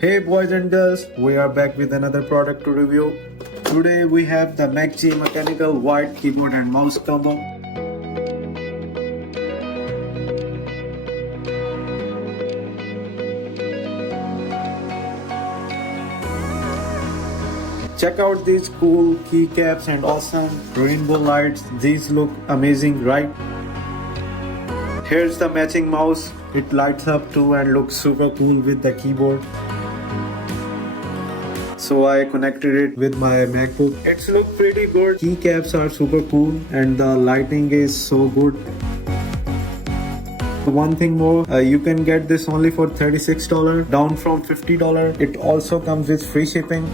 Hey boys and girls, we are back with another product to review. Today we have the MacG Mechanical White Keyboard and Mouse Combo. Check out these cool keycaps and awesome rainbow lights. These look amazing, right? Here's the matching mouse. It lights up too and looks super cool with the keyboard. So I connected it with my MacBook. It's look pretty good. Keycaps are super cool and the lighting is so good. One thing more, you can get this only for $36 down from $50. It also comes with free shipping.